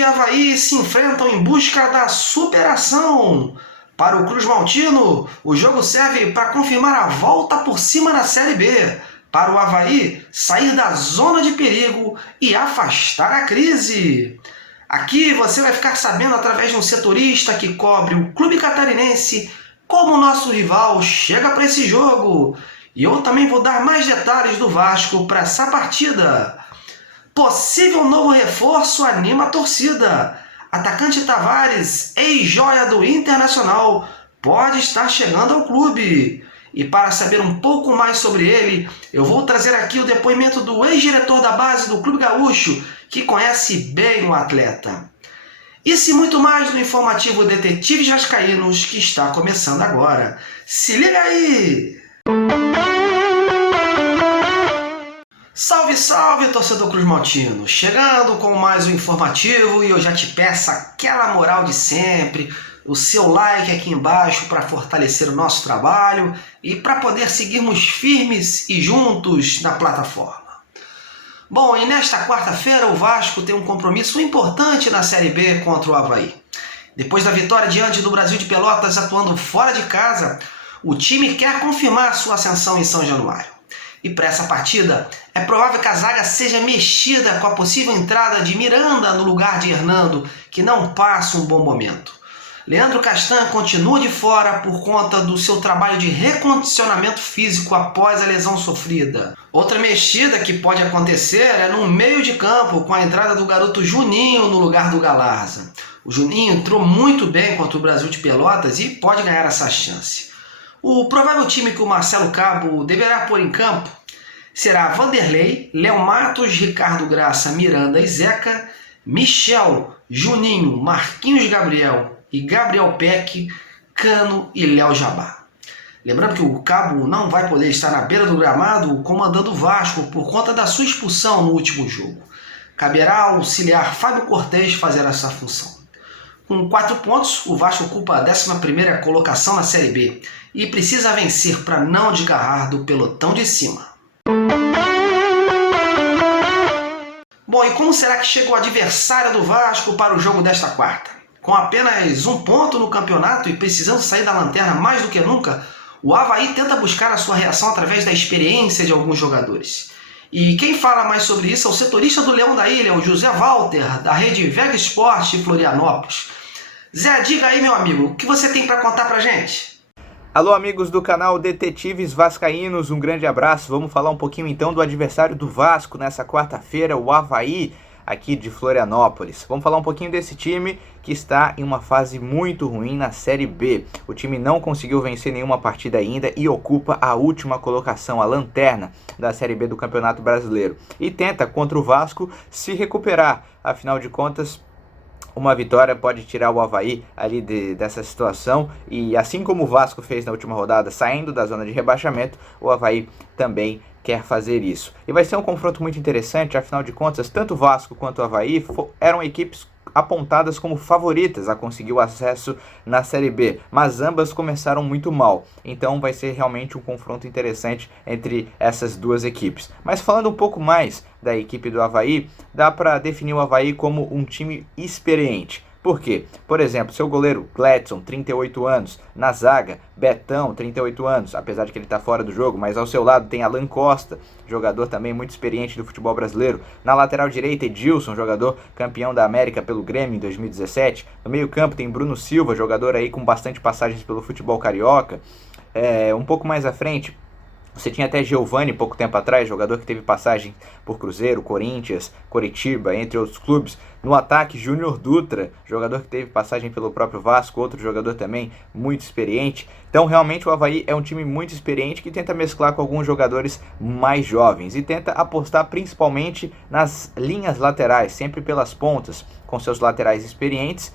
e Avaí se enfrentam em busca da superação. Para o Cruz Maltino, o jogo serve para confirmar a volta por cima na Série B. Para o Avaí, sair da zona de perigo e afastar a crise. Aqui você vai ficar sabendo através de um setorista que cobre o clube catarinense como o nosso rival chega para esse jogo. E eu também vou dar mais detalhes do Vasco para essa partida. Possível novo reforço anima a torcida. Atacante Tavares, ex-joia do Internacional, pode estar chegando ao clube. E para saber um pouco mais sobre ele, eu vou trazer aqui o depoimento do ex-diretor da base do Clube Gaúcho, que conhece bem o atleta. Isso e muito mais no informativo Detetives Vascaínos, que está começando agora. Se liga aí! Salve, salve, torcedor Cruz Maltino! Chegando com mais um informativo e eu já te peço aquela moral de sempre, o seu like aqui embaixo para fortalecer o nosso trabalho e para poder seguirmos firmes e juntos na plataforma. Bom, e nesta quarta-feira o Vasco tem um compromisso importante na Série B contra o Avaí. Depois da vitória diante do Brasil de Pelotas atuando fora de casa, o time quer confirmar sua ascensão em São Januário. E para essa partida, é provável que a zaga seja mexida com a possível entrada de Miranda no lugar de Hernando, que não passa um bom momento. Leandro Castan continua de fora por conta do seu trabalho de recondicionamento físico após a lesão sofrida. Outra mexida que pode acontecer é no meio de campo, com a entrada do garoto Juninho no lugar do Galarza. O Juninho entrou muito bem contra o Brasil de Pelotas e pode ganhar essa chance. O provável time que o Marcelo Cabo deverá pôr em campo será Vanderlei, Léo Matos, Ricardo Graça, Miranda e Zeca, Michel, Juninho, Marquinhos Gabriel e Gabriel Peck, Cano e Léo Jabá. Lembrando que o Cabo não vai poder estar na beira do gramado comandando o Vasco por conta da sua expulsão no último jogo. Caberá ao auxiliar Fábio Cortez fazer essa função. Com 4 pontos, o Vasco ocupa a 11ª colocação na Série B e precisa vencer para não desgarrar do pelotão de cima. Bom, e como será que chega o adversário do Vasco para o jogo desta quarta? Com apenas 1 ponto no campeonato e precisando sair da lanterna mais do que nunca, o Avaí tenta buscar a sua reação através da experiência de alguns jogadores. E quem fala mais sobre isso é o setorista do Leão da Ilha, o José Walter, da rede Vega Esporte de Florianópolis. Zé, diga aí, meu amigo, o que você tem para contar pra gente? Alô, amigos do canal Detetives Vascaínos, um grande abraço. Vamos falar um pouquinho então do adversário do Vasco nessa quarta-feira, o Avaí, aqui de Florianópolis. Vamos falar um pouquinho desse time que está em uma fase muito ruim na Série B. O time não conseguiu vencer nenhuma partida ainda e ocupa a última colocação, a lanterna da Série B do Campeonato Brasileiro. E tenta, contra o Vasco, se recuperar. Afinal de contas, uma vitória pode tirar o Avaí ali dessa situação, e assim como o Vasco fez na última rodada, saindo da zona de rebaixamento, o Avaí também quer fazer isso. E vai ser um confronto muito interessante, afinal de contas, tanto o Vasco quanto o Avaí eram equipes apontadas como favoritas a conseguir o acesso na Série B, mas ambas começaram muito mal, então vai ser realmente um confronto interessante entre essas duas equipes. Mas falando um pouco mais da equipe do Avaí, dá para definir o Avaí como um time experiente. Por quê? Por exemplo, seu goleiro Gladson, 38 anos, na zaga, Betão, 38 anos, apesar de que ele está fora do jogo, mas ao seu lado tem Alan Costa, jogador também muito experiente do futebol brasileiro. Na lateral direita, Edilson, jogador campeão da América pelo Grêmio em 2017. No meio campo tem Bruno Silva, jogador aí com bastante passagens pelo futebol carioca. Um pouco mais à frente, você tinha até Giovani pouco tempo atrás, jogador que teve passagem por Cruzeiro, Corinthians, Coritiba, entre outros clubes. No ataque, Júnior Dutra, jogador que teve passagem pelo próprio Vasco, outro jogador também muito experiente. Então realmente o Avaí é um time muito experiente que tenta mesclar com alguns jogadores mais jovens e tenta apostar principalmente nas linhas laterais, sempre pelas pontas, com seus laterais experientes.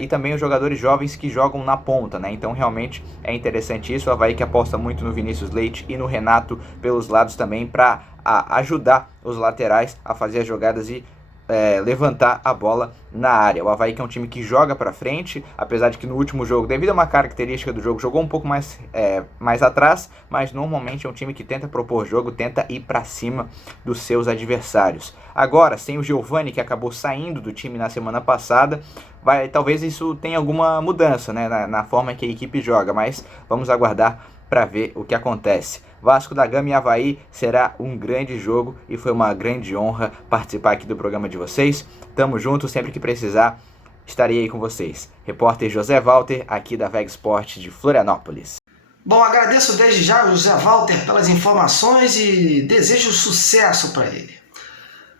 E também os jogadores jovens que jogam na ponta, né? Então realmente é interessante isso. O Avaí que aposta muito no Vinícius Leite e no Renato pelos lados também para ajudar os laterais a fazer as jogadas e levantar a bola na área. O Avaí que é um time que joga para frente, apesar de que no último jogo, devido a uma característica do jogo, jogou um pouco mais atrás, mas normalmente é um time que tenta propor jogo, tenta ir para cima dos seus adversários. Agora, sem o Giovani, que acabou saindo do time na semana passada, talvez isso tenha alguma mudança, né, na forma que a equipe joga, mas vamos aguardar para ver o que acontece. Vasco da Gama e Avaí será um grande jogo e foi uma grande honra participar aqui do programa de vocês. Tamo junto, sempre que precisar estarei aí com vocês. Repórter José Walter, aqui da VEG Sport de Florianópolis. Bom, agradeço desde já ao José Walter pelas informações e desejo sucesso para ele.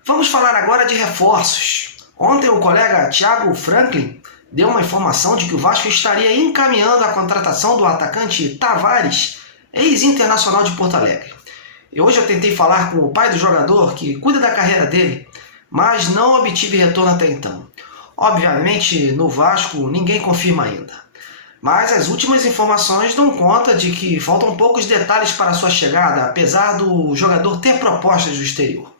Vamos falar agora de reforços. Ontem o colega Thiago Franklin deu uma informação de que o Vasco estaria encaminhando a contratação do atacante Tavares, ex-internacional de Porto Alegre. E hoje eu tentei falar com o pai do jogador, que cuida da carreira dele, mas não obtive retorno até então. Obviamente, no Vasco, ninguém confirma ainda. Mas as últimas informações dão conta de que faltam poucos detalhes para sua chegada, apesar do jogador ter propostas do exterior.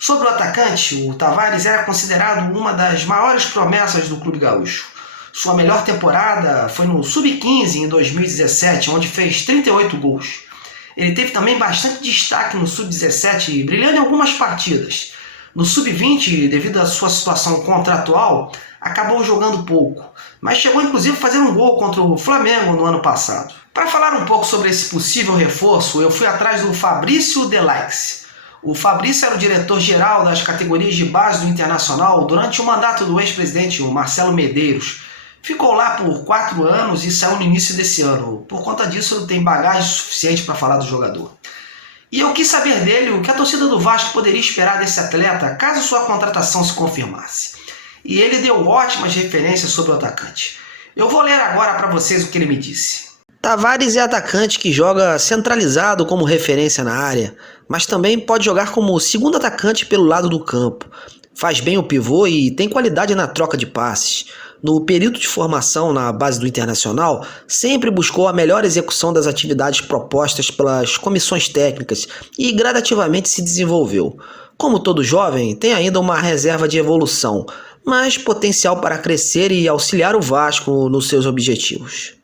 Sobre o atacante, o Tavares era considerado uma das maiores promessas do clube gaúcho. Sua melhor temporada foi no Sub-15 em 2017, onde fez 38 gols. Ele teve também bastante destaque no Sub-17, brilhando em algumas partidas. No Sub-20, devido à sua situação contratual, acabou jogando pouco, mas chegou inclusive a fazer um gol contra o Flamengo no ano passado. Para falar um pouco sobre esse possível reforço, eu fui atrás do Fabrício Delaix. O Fabrício era o diretor-geral das categorias de base do Internacional durante o mandato do ex-presidente, o Marcelo Medeiros. Ficou lá por 4 anos e saiu no início desse ano. Por conta disso, tem bagagem suficiente para falar do jogador. E eu quis saber dele o que a torcida do Vasco poderia esperar desse atleta caso sua contratação se confirmasse. E ele deu ótimas referências sobre o atacante. Eu vou ler agora para vocês o que ele me disse. Tavares é atacante que joga centralizado como referência na área, mas também pode jogar como segundo atacante pelo lado do campo. Faz bem o pivô e tem qualidade na troca de passes. No período de formação na base do Internacional, sempre buscou a melhor execução das atividades propostas pelas comissões técnicas e gradativamente se desenvolveu. Como todo jovem, tem ainda uma reserva de evolução, mas potencial para crescer e auxiliar o Vasco nos seus objetivos.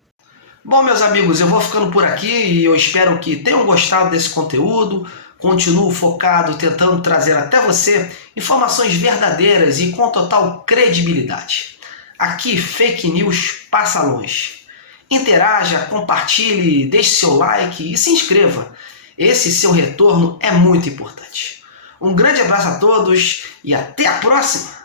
Bom, meus amigos, eu vou ficando por aqui e eu espero que tenham gostado desse conteúdo. Continuo focado, tentando trazer até você informações verdadeiras e com total credibilidade. Aqui, fake news passa longe. Interaja, compartilhe, deixe seu like e se inscreva. Esse seu retorno é muito importante. Um grande abraço a todos e até a próxima!